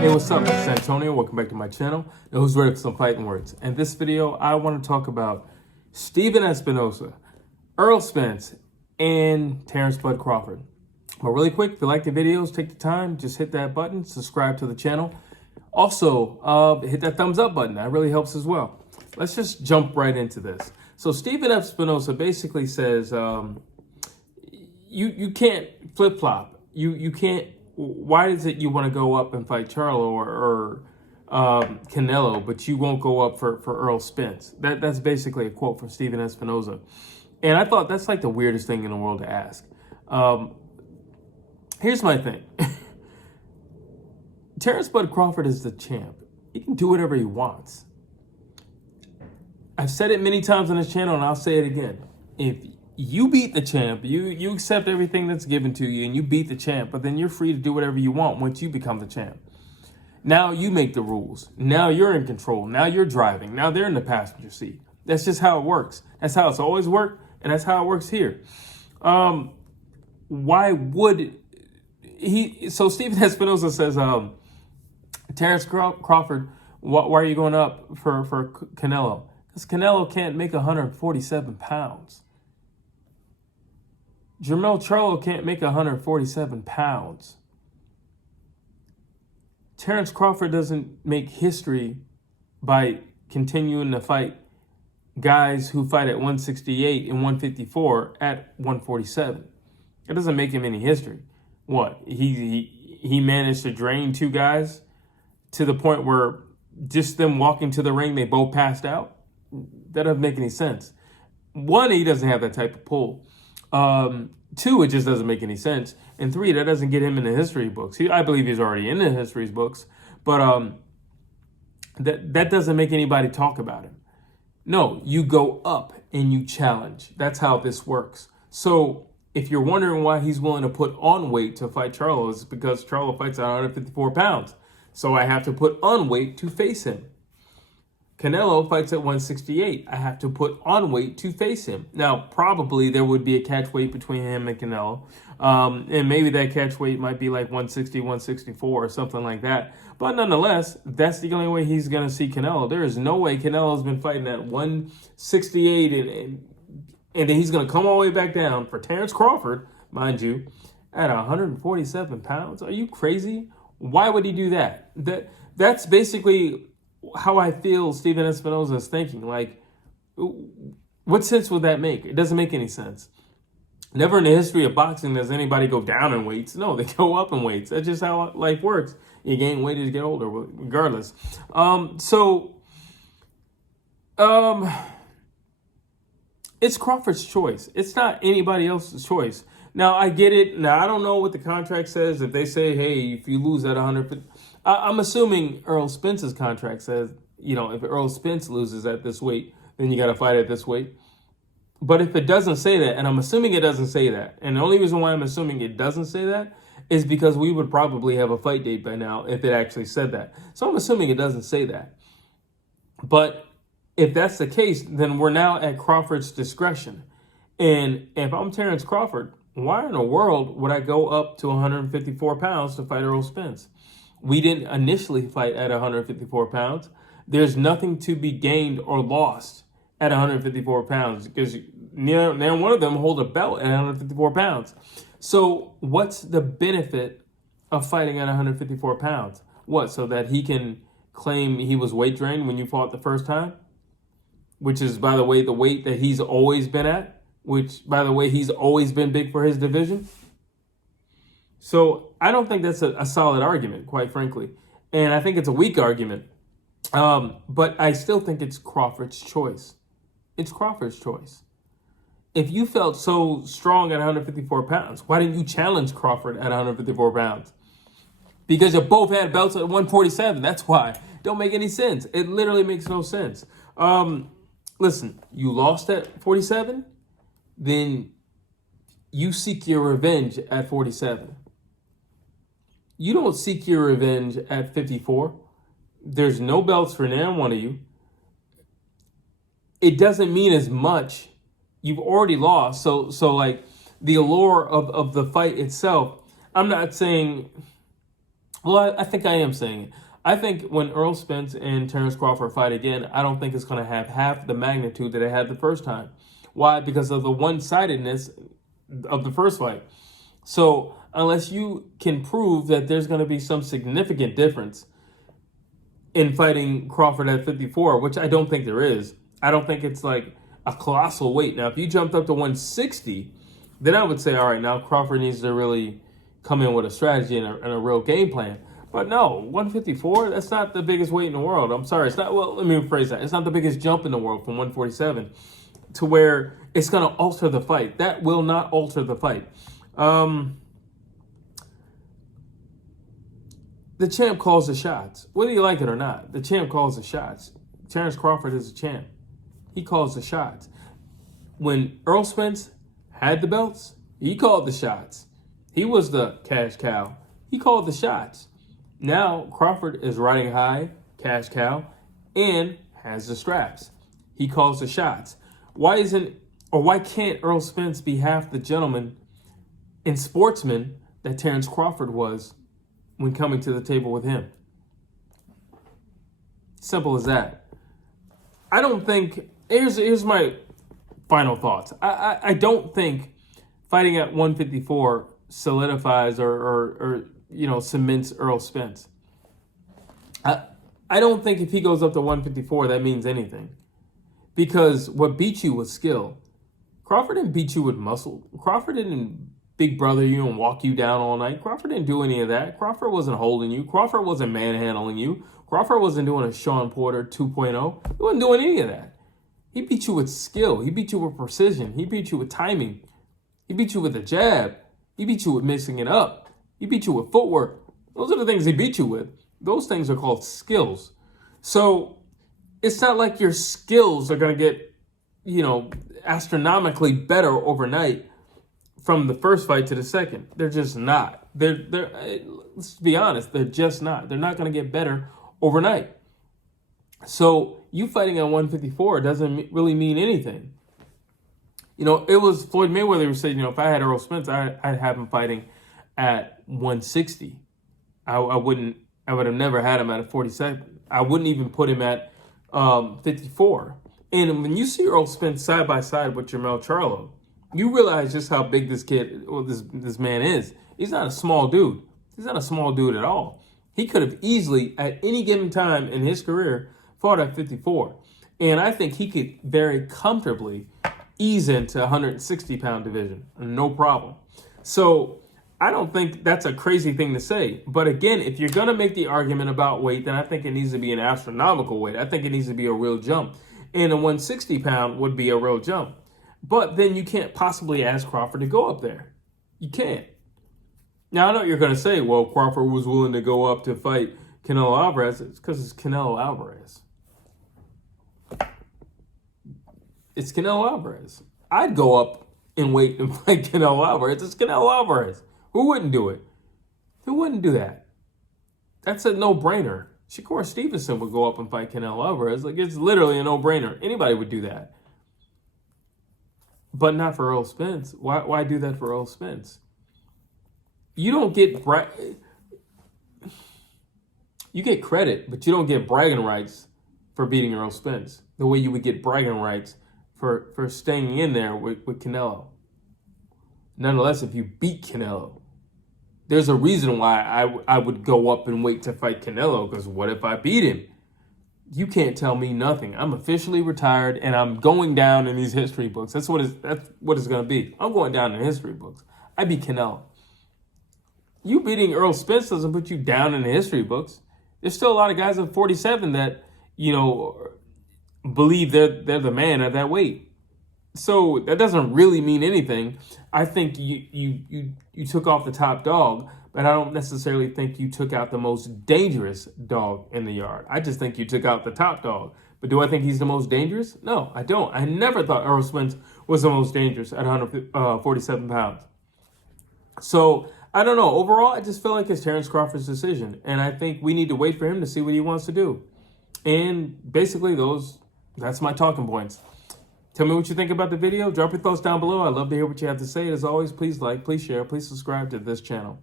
Hey, what's up? It's Antonio. Welcome back to my channel. Now, who's ready for some fighting words? In this video, I want to talk about Stephen Espinoza, Errol Spence, and Terence Crawford. But really quick, if you like the videos, take the time, just hit that button, subscribe to the channel. Also, hit that thumbs up button. That really helps as well. Let's just jump right into this. So Stephen Espinoza basically says, you can't flip-flop. You can't. Why is it you want to go up and fight Charlo or Canelo, but you won't go up for Errol Spence? That's basically a quote from Stephen Espinoza. And I thought that's like the weirdest thing in the world to ask. Here's my thing. Terence Crawford is the champ. He can do whatever he wants. I've said it many times on this channel, and I'll say it again. If you beat the champ, you accept everything that's given to you, and you beat the champ, but then you're free to do whatever you want once you become the champ. Now you make the rules. Now you're in control. Now you're driving. Now they're in the passenger seat. That's just how it works. That's how it's always worked, and that's how it works here. Why would he? So Stephen Espinoza says, Terence Crawford, why are you going up for Canelo? Because Canelo can't make 147 pounds. Jermell Charlo can't make 147 pounds. Terence Crawford doesn't make history by continuing to fight guys who fight at 168 and 154 at 147. It doesn't make him any history. What? He managed to drain two guys to the point where just them walking to the ring, they both passed out? That doesn't make any sense. One, he doesn't have that type of pull. Two, it just doesn't make any sense. And three, that doesn't get him in the history books. I believe he's already in the history books, but that doesn't make anybody talk about him. No, you go up and you challenge. That's how this works. So if you're wondering why he's willing to put on weight to fight Charlo, it's because Charlo fights at 154 pounds. So I have to put on weight to face him. Canelo fights at 168. I have to put on weight to face him. Now, probably there would be a catch weight between him and Canelo. And maybe that catch weight might be like 160, 164 or something like that. But nonetheless, that's the only way he's going to see Canelo. There is no way Canelo's been fighting at 168 and then he's going to come all the way back down for Terence Crawford, mind you, at 147 pounds. Are you crazy? Why would he do that? That's basically how I feel Stephen Espinoza is thinking. Like, what sense would that make? It doesn't make any sense. Never in the history of boxing does anybody go down in weights. No, they go up in weights. That's just how life works. You gain weight as you get older, regardless. It's Crawford's choice. It's not anybody else's choice. Now, I get it. Now, I don't know what the contract says. If they say, hey, if you lose at 150... I'm assuming Errol Spence's contract says, if Errol Spence loses at this weight, then you got to fight at this weight. But if it doesn't say that, and I'm assuming it doesn't say that, and the only reason why I'm assuming it doesn't say that is because we would probably have a fight date by now if it actually said that. So I'm assuming it doesn't say that. But if that's the case, then we're now at Crawford's discretion. And if I'm Terence Crawford, why in the world would I go up to 154 pounds to fight Errol Spence? We didn't initially fight at 154 pounds. There's nothing to be gained or lost at 154 pounds because neither one of them hold a belt at 154 pounds. So what's the benefit of fighting at 154 pounds? What, so that he can claim he was weight drained when you fought the first time? Which is, by the way, the weight that he's always been at. Which, by the way, he's always been big for his division. So I don't think that's a solid argument, quite frankly. And I think it's a weak argument. But I still think it's Crawford's choice. It's Crawford's choice. If you felt so strong at 154 pounds, why didn't you challenge Crawford at 154 pounds? Because you both had belts at 147. That's why. Don't make any sense. It literally makes no sense. Listen, you lost at 47, then you seek your revenge at 47. You don't seek your revenge at 54. There's no belts for neither one of you. It doesn't mean as much. You've already lost. So like the allure of the fight itself, I'm not saying Well, I think I am saying it. I think when Errol Spence and Terence Crawford fight again, I don't think it's going to have half the magnitude that it had the first time. Why? Because of the one-sidedness of the first fight. So unless you can prove that there's going to be some significant difference in fighting Crawford at 54, which I don't think there is. I don't think it's like a colossal weight. Now, if you jumped up to 160, then I would say, all right, now Crawford needs to really come in with a strategy and a real game plan. But no, 154, that's not the biggest weight in the world. I'm sorry. It's not, well, let me rephrase that. It's not the biggest jump in the world from 147 to where it's going to alter the fight. That will not alter the fight. The champ calls the shots. Whether you like it or not, the champ calls the shots. Terence Crawford is a champ. He calls the shots. When Errol Spence had the belts, he called the shots. He was the cash cow. He called the shots. Now Crawford is riding high, cash cow, and has the straps. He calls the shots. Why can't Errol Spence be half the gentleman and sportsman that Terence Crawford was when coming to the table with him? Simple as that. I don't think, here's my final thoughts. I don't think fighting at 154 solidifies or cements Errol Spence. I don't think if he goes up to 154 that means anything. Because what beat you was skill. Crawford didn't beat you with muscle. Crawford didn't big brother you and walk you down all night. Crawford didn't do any of that. Crawford wasn't holding you. Crawford wasn't manhandling you. Crawford wasn't doing a Sean Porter 2.0. He wasn't doing any of that. He beat you with skill. He beat you with precision. He beat you with timing. He beat you with a jab. He beat you with mixing it up. He beat you with footwork. Those are the things he beat you with. Those things are called skills. So it's not like your skills are going to get, astronomically better overnight from the first fight to the second. They're just not. Let's be honest, they're just not. They're not going to get better overnight. So you fighting at 154 doesn't really mean anything. It was Floyd Mayweather who said, if I had Errol Spence, I'd have him fighting at 160. I would have never had him at a 47. I wouldn't even put him at 54. And when you see Errol Spence side by side with Jermell Charlo, you realize just how big this man is. He's not a small dude. He's not a small dude at all. He could have easily, at any given time in his career, fought at 54. And I think he could very comfortably ease into 160-pound division. No problem. So I don't think that's a crazy thing to say. But again, if you're going to make the argument about weight, then I think it needs to be an astronomical weight. I think it needs to be a real jump. And a 160-pound would be a real jump. But then you can't possibly ask Crawford to go up there. You can't. Now, I know you're going to say, well, Crawford was willing to go up to fight Canelo Alvarez. It's because it's Canelo Alvarez. It's Canelo Alvarez. I'd go up in weight and fight Canelo Alvarez. It's Canelo Alvarez. Who wouldn't do it? Who wouldn't do that? That's a no-brainer. Shakur Stevenson would go up and fight Canelo Alvarez. It's literally a no-brainer. Anybody would do that. But not for Errol Spence. Why do that for Errol Spence? You don't get you get credit, but you don't get bragging rights for beating Errol Spence the way you would get bragging rights for staying in there with Canelo. Nonetheless, if you beat Canelo, there's a reason why I would go up and wait to fight Canelo, because what if I beat him? You can't tell me nothing. I'm officially retired, and I'm going down in these history books. That's what it's going to be. I'm going down in history books. I beat Canelo. You beating Errol Spence doesn't put you down in the history books. There's still a lot of guys at 47 that, believe they're the man at that weight. So that doesn't really mean anything. I think you took off the top dog, but I don't necessarily think you took out the most dangerous dog in the yard. I just think you took out the top dog. But do I think he's the most dangerous? No, I don't. I never thought Errol Spence was the most dangerous at 147 pounds. So I don't know. Overall, I just feel like it's Terence Crawford's decision. And I think we need to wait for him to see what he wants to do. And basically that's my talking points. Tell me what you think about the video. Drop your thoughts down below. I'd love to hear what you have to say. As always, please like, please share, please subscribe to this channel.